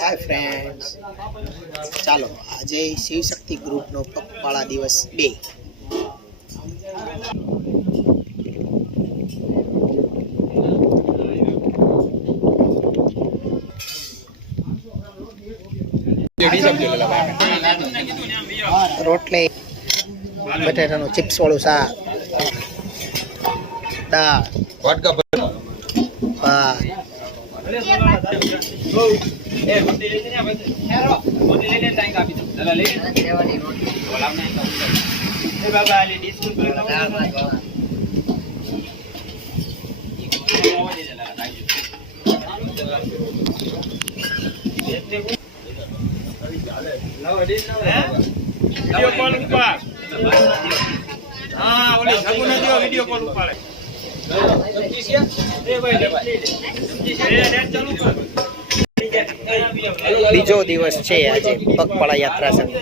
Hi friends, ચાલો આજે શિવશક્તિ ગ્રુપનો પગપાળા દિવસ 2 રોટલી, બટેટાનું ચિપ્સ વાળું શાક, દાળ, ભાત, वीडियो कॉल ऊपर हां ओली सगुन दियो वीडियो कॉल ऊपर બીજો દિવસ છે આજે પગપાળા યાત્રા સંઘ।